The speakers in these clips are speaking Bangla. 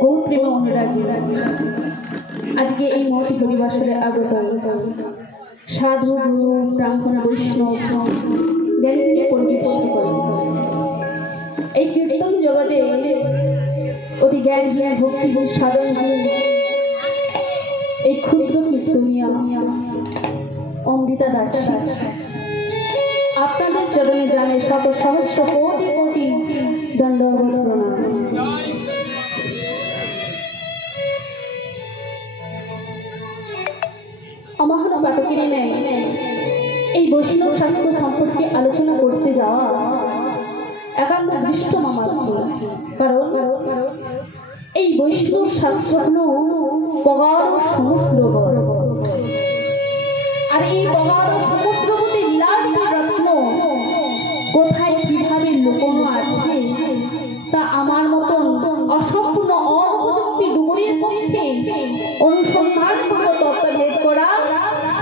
গৌর প্রেম অনুরাগী আজকে এই মহতি পরিবাসরে আগত সাধু গুরু ব্রাহ্মণ বৈষ্ণব জ্ঞানী পণ্ডিত এই কীর্তন জগতে অতি জ্ঞান ভক্তি সাধন এই ক্ষুদ্র কীর্তনিয়া অমৃতা দাস আপনাদের চরণে জানে শত সহস্র কোটি কোটি দণ্ডবত প্রণাম। আমার পাতকিনী নেই এই বৈষ্ণব শাস্ত্র সম্পর্কে আলোচনা করতে যাওয়া একান্ত দৃষ্ট মামাত্র, কারণ এই বৈষ্ণব শাস্ত্র হলো প্রগাঢ় সমুদ্র, আর এই প্রগাঢ় সমুদ্রবতী বিলাস রত্ন কোথায় কিভাবে লুকোনো আছে তা আমার মতন অসম্পূর্ণ অপযুক্তি ডুবুরির পক্ষে অনুসন্ধান করে তত্ত্বভেদ করা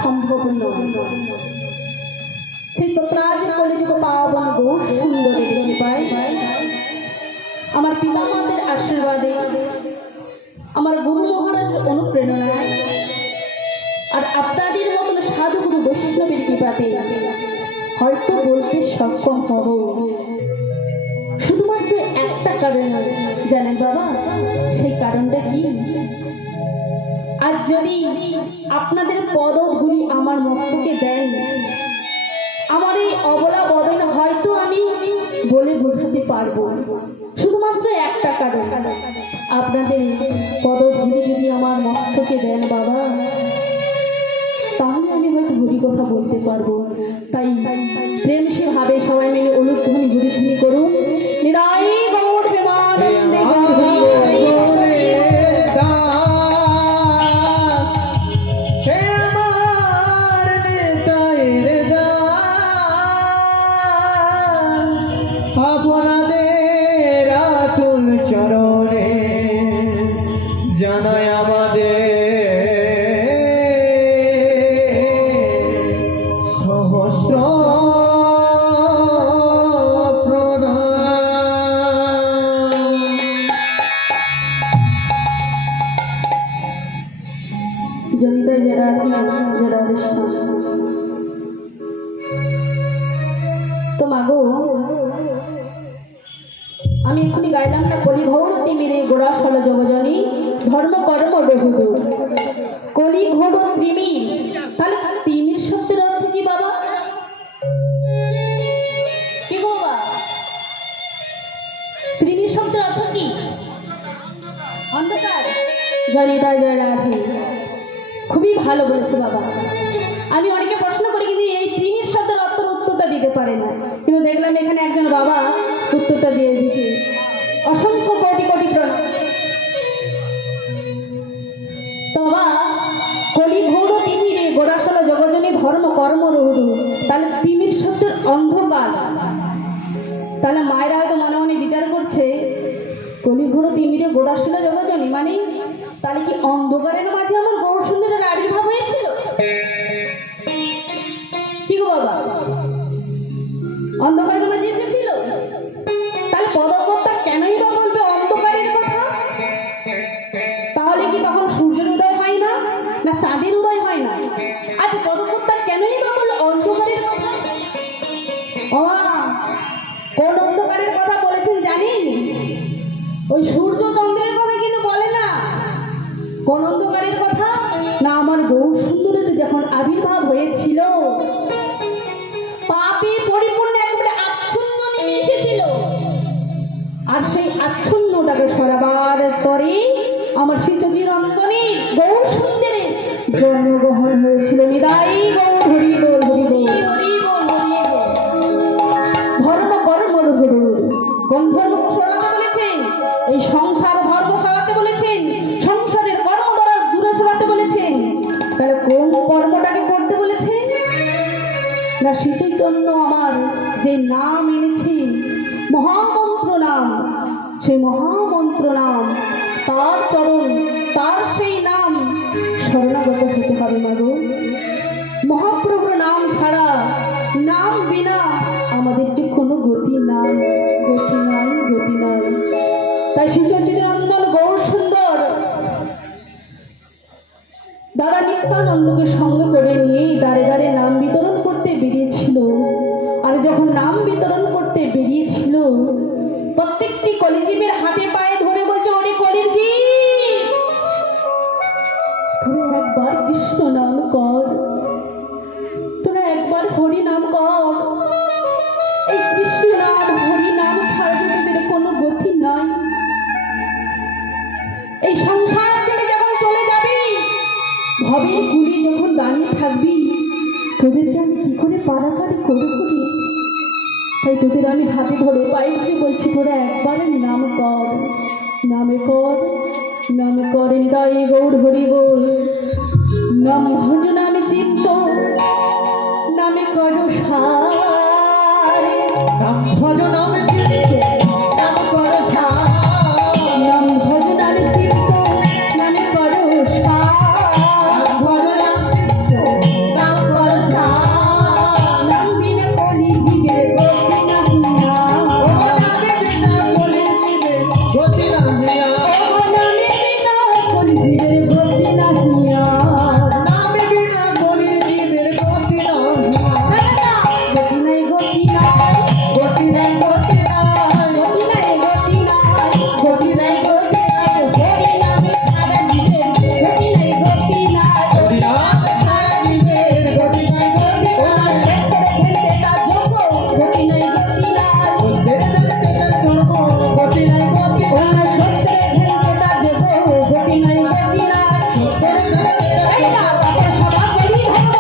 সম্ভব নয়। সেই তত্ত্বাজ কলিযুগ পাবন গৌর সুন্দরী কৃপায় আমার পিতামাতাদের আশীর্বাদে আমার গুরু মহারাজের অনুপ্রেরণায় আর আপনাদের মতন সাধুগুরু বৈষ্ণবের কৃপাতে হয়তো বলতে সক্ষম হব। শুধুমাত্র একটা কারণ জানেন বাবা, সেই কারণটা কি? আর যদি আপনাদের পদগুলি আমার মস্তকে দেন, আমার এই অবলা বদন হয়তো আমি বলে বোঝাতে পারবো। শুধুমাত্র একটা কারণ, আপনাদের পদগুলি যদি আমার মস্তকে দেন বাবা, তাহলে আমি হয়তো হরি কথা বলতে পারবো। তাই প্রেম সে ভাবে সবাই মিলে অনুধ্বনি হরিধ্বনি করুন। নিরাই গৌর প্রেমানন্দে আপনাদের আতুল চরণে জানাই আমাদের সহস্র জনিতা যারা তো মাগো, আমি এক্ষুনি গাইলাম না কলি ঘোর তিমিরে গোড়া সল জগজনী ধর্ম কর্ম বহু কলি ঘোর ত্রিমি। তাহলে তিমির শব্দের অর্থ কি বাবা? কি গো বাবা, ত্রিমি শব্দের অর্থ কি? অন্ধকার। জনিতা জয় রাধে, খুবই ভালো বলেছে বাবা। আমি অনেকে প্রশ্ন করি কিন্তু এই ত্রিমির শব্দের উত্তরটা দিতে পারে না, কিন্তু দেখলাম এখানে একজন বাবা উত্তরটা দিয়ে দিচ্ছে। অসংখ্য কোটি কোটি প্রণাম। বাবা, কলি ঘোর তিমিরে গোড়াশল জগজনী ধর্ম কর্ম রহুরু, তাহলে তিমির শব্দের অন্ধকার। তাহলে মায়েরা হয়তো মনে মনে বিচার করছে কলি ঘোর তিমিরে গোড়াশল জগজনী মানে তাহলে কি অন্ধকারের মাঝে আমার গৌর সুন্দরের আবির্ভাব হয়েছিল? কি গো বাবা, অন্ধকারের মাঝে এসেছিল? তাহলে পদকর্তা কেনই বা বলবে অন্ধকারের কথা? তাহলে কি তখন সূর্যের উদয় হয় না, না চাঁদের উদয় হয় না? আজ পদকর্তা কেনই বা বললো অন্ধকারের কথা? কোন অন্ধকারের কথা বলেছেন জানেন? ওই সূর্য চন্দ্রের কথা কিন্তু বলে না। কোন অন্ধকারের কথা? না আমার গৌর সুন্দরের যখন আবির্ভাব হয়েছিল পাপে পরিপূর্ণ একেবারে আচ্ছন্ন নেমে এসেছিল, আর সেই আচ্ছন্নটাকে সরাবার তরে আমার শিশুজির অন্তরে গৌর সুন্দরের জন্মগ্রহণ হয়েছিল। নিদাই গৌর হরি বল হরি বল হরি বল হরি বল। ধর্ম কর্ম রহুরু, গন্ধর্ব সরাতে বলেছেন, এই সংসার ধর্ম সরাতে বলেছেন, সংসারের কর্ম দ্বারা দূরে সরাতে বলেছেন। তাহলে কোন কর্মটাকে করতে বলেছেন? না শ্রীচৈতন্য আমার যে নাম এনেছি মহামন্ত্র নাম, সেই মহামন্ত্র নাম, তার চরণ, তার সেই নাম শরণাগত হতে হবে মাগো। মহাপ্রভুর নাম ছাড়া, নাম বিনা আমাদের যে কোনো গতি নাই, গতি নাই, গতি নাই। তাই শিশু চিরঞ্জন গৌর সুন্দর দাদা নিত্যানন্দকে সঙ্গে করে নিয়ে দাঁড়ে দাঁড়ে নাম বিতরণ করতে বেরিয়েছিল। আর যখন নাম বিতরণ করতে বেরিয়েছিল, প্রত্যেকটি কলিজীবের হাতে পায়ে ধরে বলছে, ওরে কলিজীব, তোরা একবার কৃষ্ণ নাম কর, তোরা একবার হরি নাম কর। এই কৃষ্ণ নাম হরি নাম ছাড়া যে তোদের কোনো গতি নাই। এই সংসার ছেড়ে যখন চলে যাবি, ভবের কুলি যখন দাঁড়িয়ে থাকবি, তোদেরকে আমি কি করে পারাপারি করে করি। তাই তোদের আমি হাতে ধরে পায়ে ধরে বলছি, তোরা একবারে নাম কর, নামে কর, নামে করে নিতাই গৌর হরি বল। নাম ভজ নামে চিত্ত, নামে কর সার, নাম ভজ নামে চিত্ত, নাম কর সার, নাম ভজ নামে চিত্ত, নামে কর সার, ভজ নাম চিত্ত, নাম কর সার। নাম বিনে কলি জীবের গতি না দুনিয়া, ও নামে বিনা কলিজীবে গতি না দুনিয়া। ও নামে বিনা কলি জীবের গতি না দুনিয়া। নামে বিনা কলিজীবের গতি না দুনিয়া। গতি নাই, গতি নাই, গতি নাই, গতি নাই, গতি নাই, গতি নাই, গতি নাই, গতি নাই। হরি নামে সারা জীবের গতি নাই, গতি নাই। হরি নাম ছাড়া জীবের গতি নাই, গতি নাই। খেলতে তার যোগ্য, গতি নাই, গতি নাই। বলতে দেখতে দেখতে গতি নাই, গতি নাই। সত্যে খেলতে তার যোগ্য, গতি নাই, গতি নাই। এই না, বাবার সভা করি ধর্ম,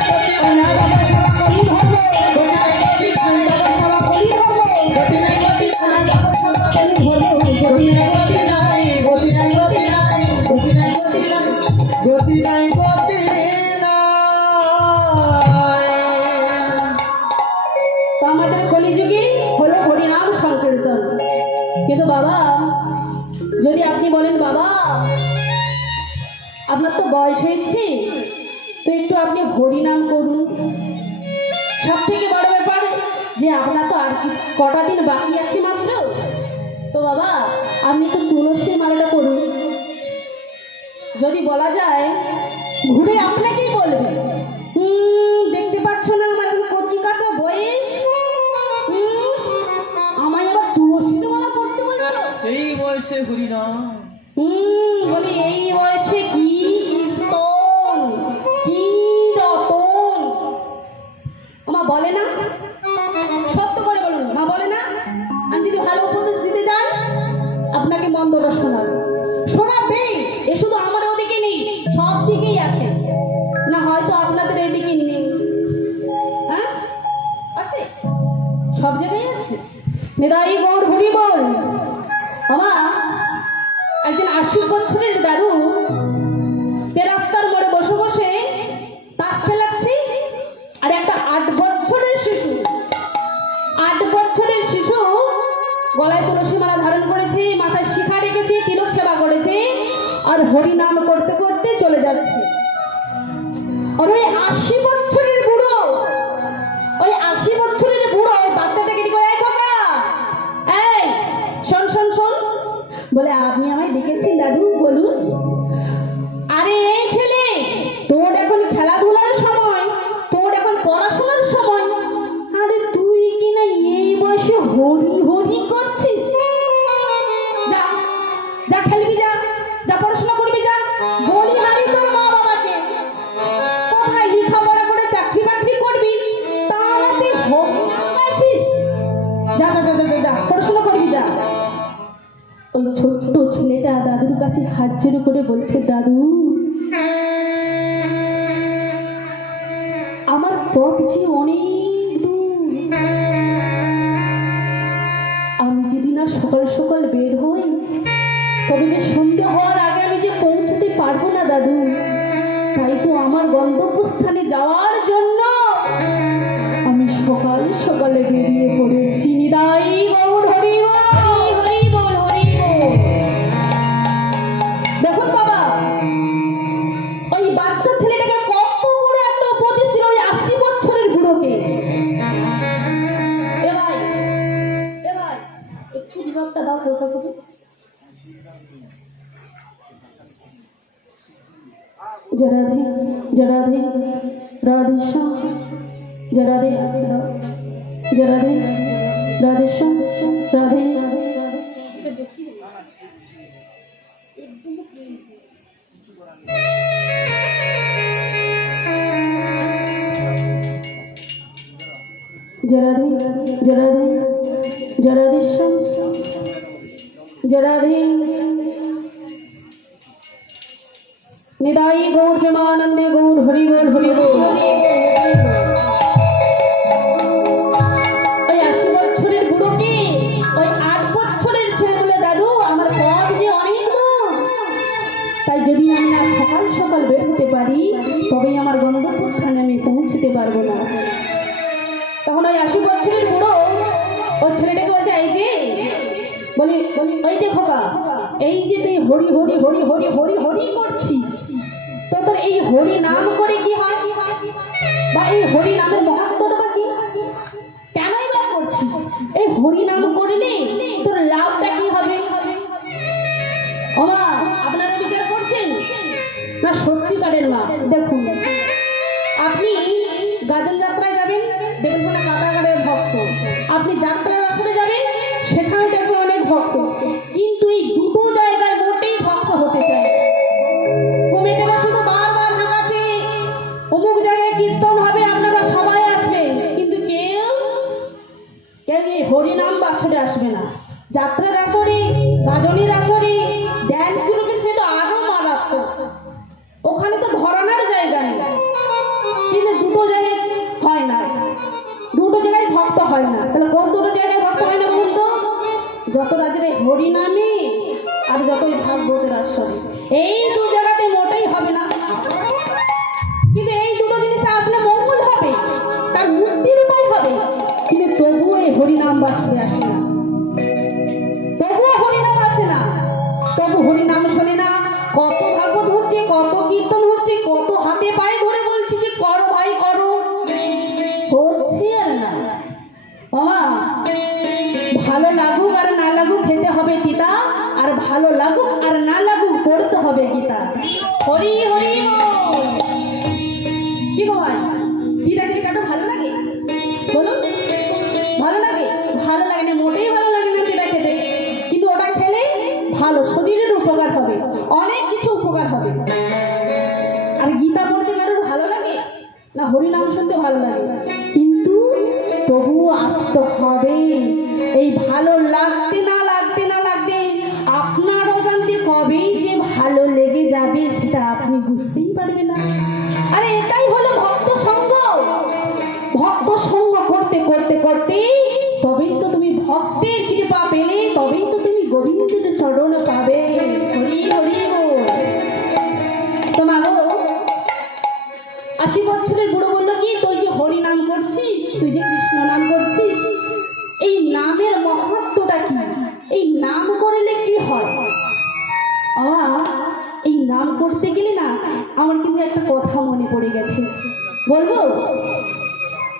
এই না, বাবার সভা করি ধর্ম, এই বাবার সভা করি ধর্ম, গতি নাই, গতি এই নাই। না, বাবার সভা করি ধর্ম, গতি নাই, গতি নাই, গতি নাই, গতি নাই, গতি নাই, গতি নাই, গতি নাই, গতি নাই। তো আমাদের কলিযুগে হলো হরিনাম সংকীর্তন। কিন্তু বাবা, যদি আপনি বলেন বাবা আপনার তো বয়স হয়েছে, তো একটু আপনি হরিনাম করুন। সব থেকে বড় ব্যাপার যে আপনার তো আর কি কটা দিন বাকি আছে মাত্র, তো বাবা আপনি একটু তুলসীর মালাটা করুন। যদি বলা যায় ঘুরে আপনাকেই বলবে, দেখতে পাচ্ছ না আমার এখন কচি কাঁচা বয়স, আমায় আবার তুলসীর মালা পড়তে বলছো। এই বয়সে হরি নাম, বলি এই বয়সে কি কীর্তন, কি রতন। মা বলে না, সত্য করে বলুন, মা বলে না, আমি যদি ভালো উপদেশ দিতে যান আপনাকে মন্দটা শোনাবে, শোনাবে। এ শুধু আমার ওদিকে নেই, সব দিকেই আছে। না হয়তো আপনাদের এদিকে নেই, হ্যাঁ আছে, সব জায়গায় আছে। নিতাই গৌর হরি বল। মামা, একজন 80 বছরের দাদু রাস্তার মোড়ে বসে বসে তাস খেলাচ্ছে, আর একটা 8 বছরের শিশু, 8 বছরের শিশু গলায় তুলসী মালা ধারণ করেছে, মাথায় শিখা রেখেছে, তিলক সেবা করেছে, আর হরি নাম করতে করতে চলে যাচ্ছে। আর ওই 80 বছরের বুড়ো, ওই 80 বছরের বুড়ো ওই বাচ্চাটাকে কি করে, এই খোকা, এই শোন শোন শোন, বলে আপনি আমায় ডেকেছেন দাদু, বলুন। আরে এই ছেলে, তোর এখন খেলাধুলার সময়, তোর এখন পড়াশোনার সময়, আরে তুই কি না এই বয়সে হরি হরি করছিস? যা যা খেলবি, যা যা পড়াশোনা করবি, যা। বলি হারি তোর মা বাবাকে, কোথায় লেখাপড়া করে চাকরি বাকরি করবি, তাহলে তুই হরি নাম গাইছিস? যা যা যা যা যা পড়াশোনা করবি, যা। ওই ছোট্ট ছেলেটা দাদুর কাছে হাত জোড়ো করে বলছে, দাদু আমার পথ যে অনেক দূর, আমি যদি না সকাল সকাল বের হই, তবে যে সন্ধ্যে হওয়ার আগে আমি যে পৌঁছতে পারবো না দাদু। তাই তো আমার গন্তব্যস্থানে যাওয়ার জন্য আমি সকাল সকালে বেরিয়ে পড়েছি। নিতাই গৌর হরি বল, হরি বল, হরি বল। দেখুন বাবা, ওই বাচ্চা ছেলেটাকে কত বড় একটা উপদেশ দিল ওই 80 বছরের বুড়োকে। এ ভাই, একটু আশীর্বাদটা দাও কৃপা করে। जय राधे जय राधे राधे श्याम जय राधे जय राधे राधे श्याम राधे जय राधे जय राधे जय राधे श्याम जय राधे निदाई गौर प्रेमानंदे गौर हरि बोल हरि बोल। ওই 80 বছরের বুড়োকে ওই 8 বছরের ছেলে বলে দাদু আমার পথ যে অনেক দূর, তাই যদি আমি না সকাল সকাল বের হতে পারি তবেই আমার গন্তব্যস্থানে আমি পৌঁছতে পারবো না। তখন ওই 80 বছরের বুড়ো ওই ছেলেটাকে বলছে এই যে বলি বলি ওই যে খোকা, এই যে তুই হরি হরি হরি হরি হরি হরি করছিস, তো তোর এই হরি নাম করে কি হয় বা এই হরি নামের মহত্বটা বা কি, কেনই বা করছিস? এই হরি নাম করলে তোর লাভটা কি হবে? ওমা আপনারা বিচার করছেন না সত্যিকারের মা? দেখুন আপনি গাজন যাত্রায় যাবেন, দেখবেন সেটা কাটাগাড়ের ভক্ত, আপনি যাত্রার আসরে যাবেন সেখানে দেখবেন অনেক ভক্ত, কিন্তু এই দুটো জায়গায় মোটেই ভক্ত হতে চায়। কমিটিরা শুধু বারবার হাঁকাচ্ছে অমুক জায়গায় কীর্তন হবে আপনারা সবাই আসবেন, কিন্তু কেউ কেউ এই হরিনাম আসরে আসবে না। যাত্রার আসরে গাজনের আসরে ড্যান্স গ্রুপে সে তো আরো মারাত্মক, ওখানে তো ধরানোর জায়গা নেই, কিন্তু দুটো জায়গায় হয় না, দুটো জায়গায় ভক্ত হয় না। তাহলে কোন দুটো জায়গায় ভক্ত হয় না বলুন তো? যত রাজের হরিনামে আর যতই ভাগবতের আসরে, এই দু জায়গাতে মোটেই হবে না। কিন্তু এই দুটো জিনিস আসলে মঙ্গল হবে, তার মুক্তির উপায় হবে, কিন্তু তবুও এই হরিনাম বাঁচতে আসে না, তবুও হরিনাম আসে না, তবু হরিনাম শোনে না। কত ভাগবত হচ্ছে, কত কীর্তন হচ্ছে, কত হাতে পায়ে ধরে বলছি যে করো ভাই করো, হচ্ছে আর না। বাবা ভালো লাগুক আর না লাগুক খেতে হবে তিতা, আর ভালো লাগুক আর না লাগুক পড়তে হবে গীতা। হরি হরি বল। কি গো ভাই, তিতা কি কাটো ভালো লাগে বলুন? ভালো লাগে? ভালো লাগে না, মোটেই ভালো লাগে না তিতা খেতে, কিন্তু ওটা খেলে ভালো শরীরের উপকার হবে, অনেক কিছু উপকার হবে। আর গীতা পড়তে কারোর ভালো লাগে না? হরিনাম শুনতে ভালো লাগে, কিন্তু তবুও আসতে হবে। এই ভালো লাগতে না লাগতে না লাগতে আপনার অজান্তে কবেই যে ভালো লেগে যাবে সেটা আপনি বুঝতেই পারবেন না। আরে এটাই হলো ভক্ত সঙ্গ। ভক্ত সঙ্গ করতে করতে করতে তবেই তো তুমি ভক্তের কৃপা পেলে, তবেই তো তুমি গোবিন্দের চরণ পাবে। হরি হরি বল। তোমার 80 বছরের বুড়ো বললো কি, তুই যে হরি নাম করছিস, তুই যে কৃষ্ণ নাম করছিস, এই নামের মহত্বটা কি? এই নাম করলে কি হয়? এই নাম করতে গেলে না আমার কিন্তু একটা কথা মনে পড়ে গেছে, বলবো?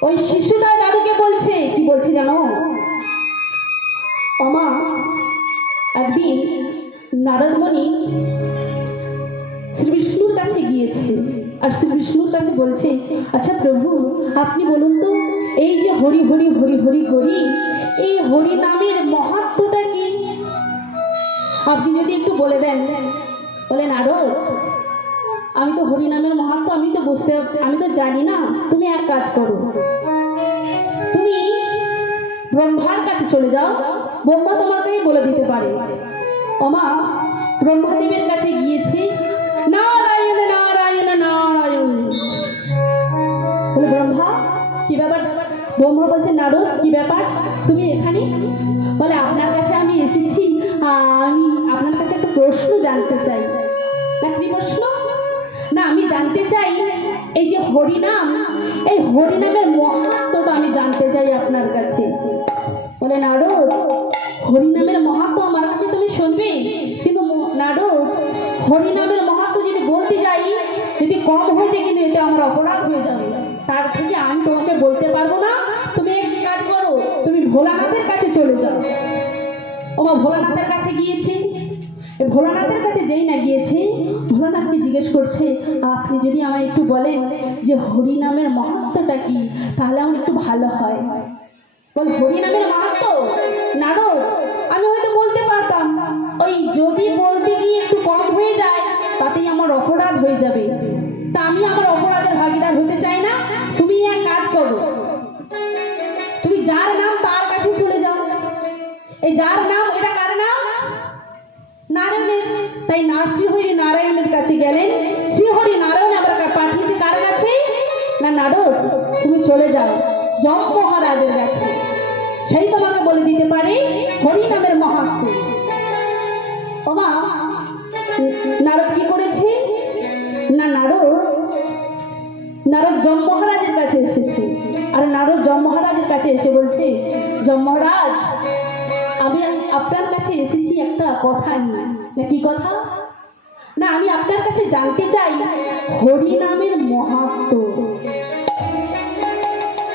ওই শিশুটা দাদুকে বলছে, কি বলছে জানো? আমা একদিন নারদমণি শ্রী বিষ্ণুর কাছে গিয়েছে, আর শ্রী বিষ্ণুর কাছে বলছে, আচ্ছা প্রভু আপনি বলুন তো, এই যে হরি হরি হরি হরি করি, এই হরি নামের মহত্বটা কি? আপনি যদি একটু বলে দেন। বলে নারদ, আমি তো হরি নামের মহত্ব আমি তো জানি না, তুমি এক কাজ করো, তুমি ব্রহ্মার কাছে চলে যাও, ব্রহ্মা তোমাকেই বলে দিতে পারে। আমা ব্রহ্মাদেবের কাছে গিয়েছে, নারায়ণ নারায়ণ নারায়ণ। বলে ব্রহ্মা কি ব্যাপার? ব্রহ্মা বলছে নারদ কি ব্যাপার তুমি এখানে? বলে আপনার কাছে আমি এসেছি, আমি আপনার কাছে একটা প্রশ্ন জানতে চাই। না কি প্রশ্ন? না আমি জানতে চাই এই যে হরিনাম, এই হরিনামের মহত্বটা আমি জানতে চাই আপনার কাছে। বলে নারদ হরিনামের মহত্ব আমার কাছে তুমি শুনবে, কিন্তু নারদ হরিনামের মহত্ব যদি বলতে যাই, যদি কম হয়ে যায় কিন্তু এটা আমার অপরাধ হয়ে যাবে, তার থেকে আমি তোমাকে বলতে পারবো না। তুমি এক কাজ করো, তুমি ভোলানাথের কাছে চলে যাও। ও ওমা ভোলানাথের কাছে গিয়েছে। এই ভোলানাথের কাছে যেই না গিয়েছে, ভোলানাথকে জিজ্ঞেস করছে, আপনি যদি আমায় একটু বলেন যে হরি নামের মাহাত্ম্যটা কি, তাহলে আমার একটু ভালো হয়। বল হরি নামের মাহাত্ম্য নারদ, আমি হয়তো বলতে পারতাম, ওই যদি বলতে গিয়ে একটু কম হয়ে যায় তাতেই আমার অপরাধ হয়ে যাবে। তা আমি আমার অপরাধের ভাগিদার হতে চাই না। তুমি এক কাজ করো, তুমি যার নাম তার কাছে চলে যাও। এই যার নাম, এটা কার নাম? নারায়ণের। তাই না শ্রীহরি নারায়ণের কাছে গেলেন। শ্রীহরি নারায়ণ আবার পাঠিয়েছে কার কাছে? না নারদ, তুমি চলে যাও যম মহারাজের কাছে, সেই তোমাকে বলে দিতে পারে হরি নামের মাহাত্ম্য। ওমা নারদ কি করেছে? না নারদ যম মহারাজের কাছে এসেছে। আর নারদ যম মহারাজের কাছে এসে বলছে, যম মহারাজ, আমি আপনার কাছে এসেছি একটা কথা নিয়ে। না কি কথা? না আমি আপনার কাছে জানতে চাই হরি নামের মাহাত্ম্য।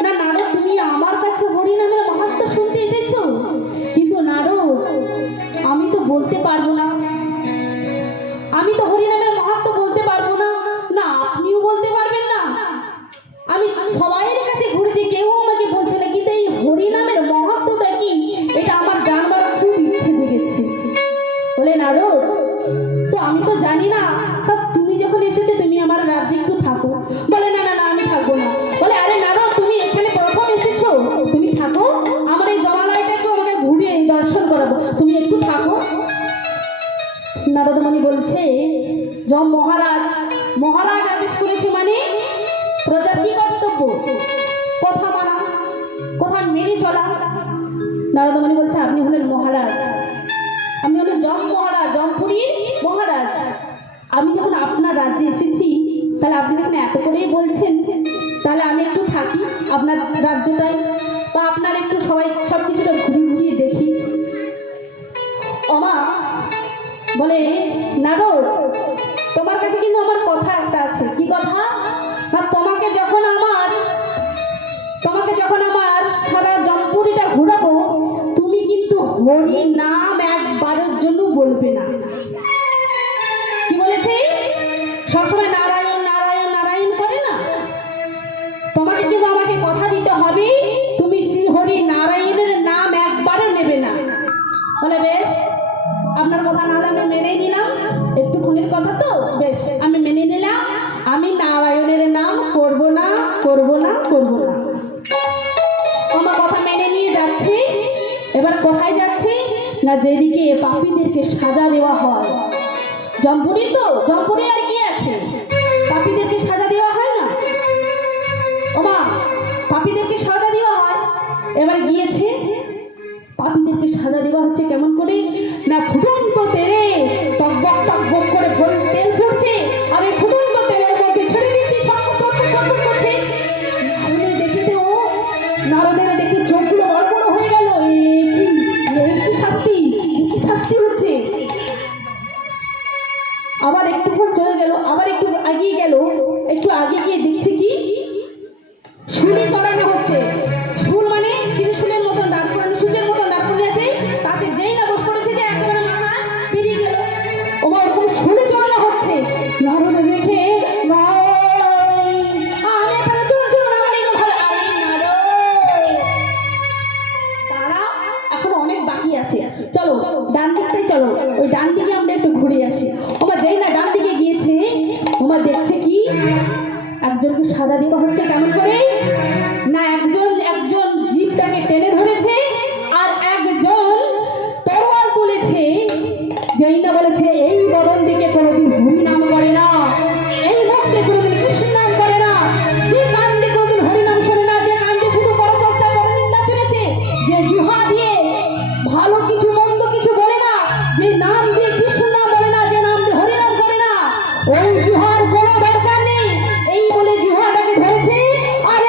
না নারদ, তুমি আমার কাছে হরি নামের মাহাত্ম্য শুনতে এসেছো? কিন্তু নারদ, আমি তো বলতে পারবো না, আমি তো হরি নামের মাহাত্ম্য বলতে পারবো না। না আপনিও বলতে পারবেন না। আমি সবাইয়ের কাছে ঘুরেছি, কেউ আমাকে বলছে না, কিন্তু এই হরি নামের মাহাত্ম্যটা কি এটা আমার জানবার খুব ইচ্ছে জেগেছে। বলে নারদ, তো আমি তো জানি না, তা তুমি যখন এসেছো তুমি আমার রাজ্যে একটু থাকো। বলে না না না, আমি থাকবো না। বলে আরে নারদ, তুমি এখানে প্রথম এসেছো, তুমি থাকো, আমার এই জমালয়টা একটু আমাকে ঘুরিয়ে দর্শন করাবো, তুমি একটু থাকো। নারদমণি বলছে, যম মহারাজ আদেশ করেছে মানে প্রজার কি কর্তব্য? কথা মানা, কথা মেনে চলা। নারদমণি বলছে, আপনি হলেন মহারাজ, আপনি হলেন যম মহারাজ, জমপুরীর মহারাজ। আমি যখন আপনার রাজ্যে এসেছি, তাহলে আপনি যখন এত করেই বলছেন, তাহলে আমি একটু থাকি আপনার রাজ্যটাই, বা আপনার একটু সবাই সব কিছুটা ঘুরিয়ে দেখি। ওমা বলে, নারদ, তোমার কাছে কিন্তু আমার কথা একটা আছে। কি কথা? না তোমাকে যখন আমার সারা জমপুরিটা ঘুরাবো, তুমি কিন্তু হরি নাম একবারের জন্য বলবে না। কি বলেছে? সবসময় নারায়ণ নারায়ণ নারায়ণ করে না, তোমাকে কিন্তু আমাকে কথা দিতে হবে, তুমি শ্রীহরি নারায়ণের নাম একবারও নেবে না। বলে বেশ, আপনার কথা না হলে আমি মেনে নিলাম, একটুখানির কথা তো, বেশ আমি মেনে নিলাম, আমি নারায়ণের নাম করব না। আমার কথা মেনে নিয়ে যাচ্ছে। এবার কোথায় যাচ্ছে? না যেদিকে পাপীদেরকে সাজা দেওয়া হয়। জমপুরি তো, জমপুরি আর কি আছে, পাপীদেরকে সাজা দেওয়া হয় না? ওমা পাপীদেরকে সাজা দেওয়া হয়। এবার গিয়েছে, পাপীদেরকে সাজা দেওয়া হচ্ছে কেমন করে? না ফুটন্ত তেলে টকবক টকবক করে তেল ফুটছে, আর এই ফুটন্ত তেলের মধ্যে ছেড়ে দিচ্ছি, ছটফট করছে। দেখে ও নারদের দেখে চোখগুলো বড় বড় হয়ে গেল। কি শাস্তি হচ্ছে। আবার একটুক্ষণ চলে গেল, আবার একটু এগিয়ে গেল, একটু আগে গিয়ে দেখছে কি শুলি চড়ানো হচ্ছে। শুল মানে ত্রিশূলের মতন দাঁড় করানো, সূর্যের মতন দাঁড় করে আছে, তাতে যেই না বস করেছে যে একেবারে মাথা বেরিয়ে গেল। ওমা ওরকম শুলি চড়ানো হচ্ছে। নারদ দেখে এখন অনেক বাকি আছে, চলো ডান দিকটাই চলো, ওই ডান দিকে আমরা একটু ঘুরে আসি। ওমা যেই না ডান দিকে গিয়েছে, ওমা দেখছে কি একজনকে সাজা দেওয়া হচ্ছে। কেমন করে? না একজন জিভটাকে টেনে ধরেছে, আর একজন তরোয়াল তুলেছে। যেই না বলেছে, এই বদন দিকে কোনোদিন হরি নাম করে না, এই মুখে কোনোদিন কৃষ্ণ নাম করে না, যে কান্দে কোনোদিন হরি নাম শোনে না, যে কান্দে শুধু পরচর্চা পরনিন্দা শুনেছে, যে জিহ্বা দিয়ে ভালো কিছু মন্দ কিছু বলে না, যে নাম দিয়ে কৃষ্ণ নাম বলে না, যে নাম দিয়ে হরি নাম করে না, ওই জিহ্বার কোনো দরকার নেই। এই বলে জিহ্বাটাকে ধরেছে আর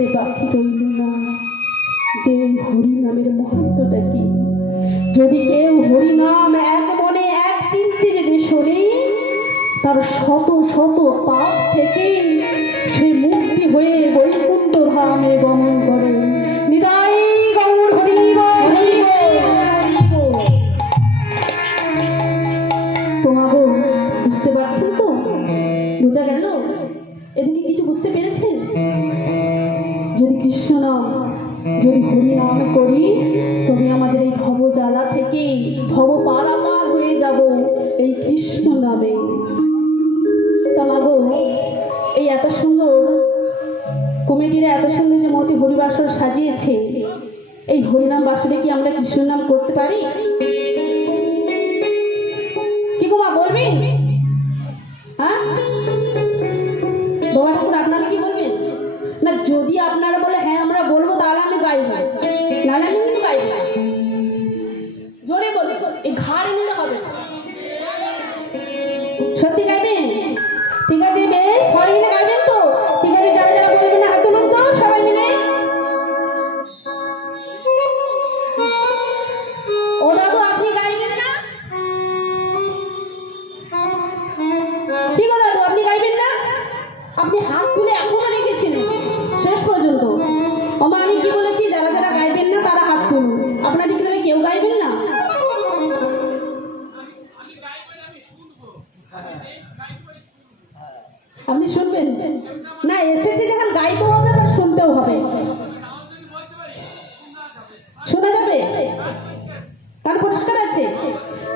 বুঝতে বাকি রইল না যে হরি নামের মহত্বটা কি। যদি কেউ হরি নাম এক মনে এক চিন্তে যদি শোনে, তার শত শত পাপ থেকে সে মুক্তি হয়ে বৈকুণ্ঠ ধামে গমন করে। নিতাই গৌর হরি বল, হরি বল, হরি বল। তোমাগো বুঝতে পারছেন তো? বোঝা গেল? এদিকে কিছু বুঝতে পেরেছেন? যদি কৃষ্ণ নাম, যদি হরি নাম করি, তবে আমাদের এই ভব জ্বালা থেকে ভব পারাপার হয়ে যাব এই কৃষ্ণ নামে। তামাগো এই এত সুন্দর কমিটিরা এত সুন্দর যে মতি হরিবাসর সাজিয়েছে, এই হরিনাম বাসরে কি আমরা কৃষ্ণ নাম করতে পারি? কি গো মা বলবেন? হ্যাঁ বাবা ঠাকুর আপনারা কি বলবেন? না যদি আপনারা বলে হ্যাঁ আমরা বলবো, তাহলে আমি গাইব, নাহলে আমি কিন্তু গাইব না। জোরে বলি, এই ঘাড় নিলে হবে না। সত্যি গাইবেন? ঠিক আছে, বেশ, সবাই মিলে গাইবেন তো? ঠিক আছে, যারা যারা বলবেন না হাত তুলুন তো সবাই মিলে। ও দাদু আপনি গাইবেন না? কি গো দাদু আপনি গাইবেন না? আপনি হাত তুলে এখনো রেখেছেন শেষ পর্যন্ত। ওমা আমি কি বলেছি, যারা যারা গাইবেন না তারা হাত তুলুন। আপনাদের কি কেউ গাইবেন না? আপনি শুনবেন না? এসেছে যখন গাইতে হবে আবার শুনতেও হবে। শোনা যাবে? তার পরিষ্কার আছে।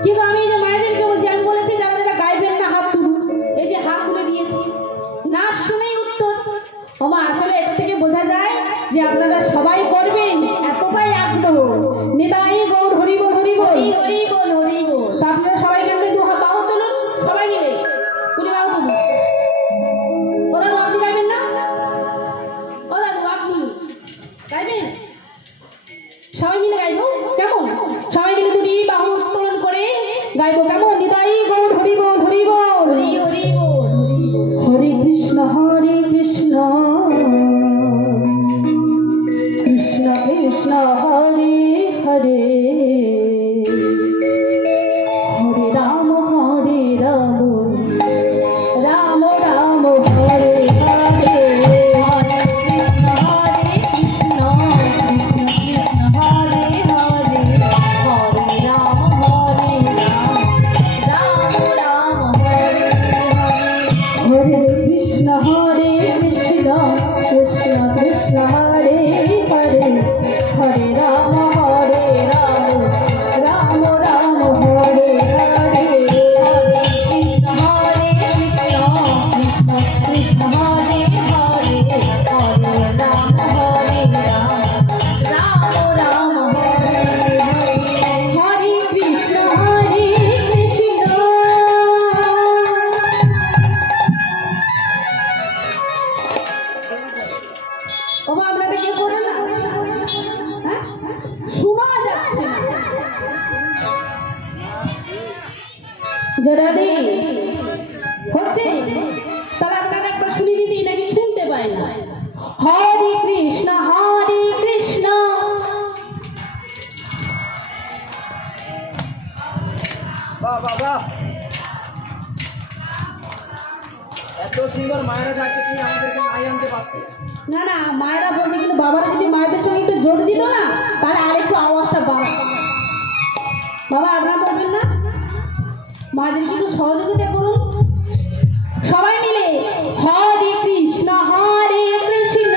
কিন্তু আমি এই যে মায়েদেরকে বলছি, আমি বলেছি যারা যারা গাইবেন না হাত তুলুন। এই যে হাত তুলে দিয়েছি, না শুনেই উত্তর। ওমা আসলে এটা থেকে বোঝা যায় যে আপনারা সবাই করবেন, এতটাই আগ্রহ। নিতাই গৌর হরি বল, হরি বল, হরি বল, হরি বল। তা আপনারা সবাই কেমন একটু বাহু তুলুন, সবাই মিলে তুলি বাহু তুলুন। ও দাদু আপনি গাইবেন না? ও দাদু আপনি গাইবেন? সবাই মিলে গাইবো কেমন? সবাই মিলে তুলি বাহু উত্তোলন করে গাইবো কেমন? নিতাই গৌর হরি বল, হরি বল, হরি হরি বল, হরি বল। হরে কৃষ্ণ কৃষ্ণ কৃষ্ণ হরে হরে, হরে রাম রাম রাম হরে হরে, হরে কৃষ্ণ কৃষ্ণ কৃষ্ণ হরে হরে, হরে রাম রাম রাম হরে হরে। হরে কৃষ্ণ কৃষ্ণ কৃষ্ণ হরে হরে, হরে রাম রাম রাম হরে হরে, হরে কৃষ্ণ কৃষ্ণ কৃষ্ণ হরে হরে, হরে রাম রাম হরে হরে। হরে কৃষ্ণ কৃষ্ণ। ওমা আপনারা কি করো না? হ্যাঁ শোনা যাচ্ছে না। জরাদি হচ্ছে, তাহলে আপনারা একবার শুনে দিদি নাকি শুনতে পায় না। হরে কৃষ্ণ কৃষ্ণ। বাহ বাহ বাহ, এত সুন্দর মায়েরা যাচ্ছে, তুমি আমাদেরকে নাই আনতে পারতে। না না মায়েরা বলছে, কিন্তু বাবারা যদি মায়েদের সঙ্গে একটু জোর দিত না, তাহলে আরেকটু আওয়াজটা বাড়াত। বাবা আপনারা বলবেন না? মায়েদেরকে একটু সহযোগিতা করুন সবাই মিলে। হরে কৃষ্ণ কৃষ্ণ।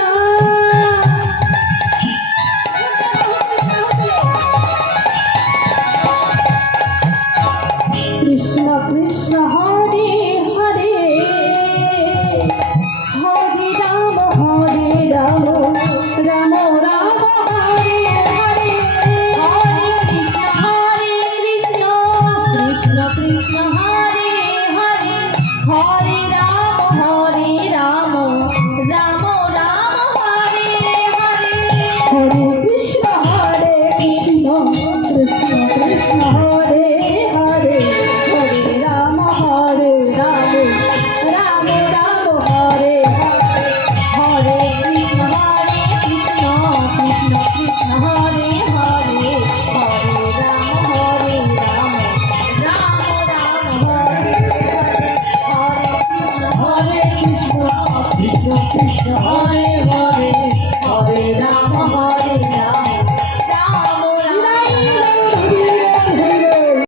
কৃষ্ণ কৃষ্ণ হরে হরে, হরে রাম রাম রাম হরে হরে, হরে কৃষ্ণ কৃষ্ণ কৃষ্ণ কৃষ্ণ হরে হরে, হরে রাম রাম রাম হরে হরে। হরে কৃষ্ণ কৃষ্ণ কৃষ্ণ কৃষ্ণ হরে হরে, হরে রাম রাম রাম হরে হরে।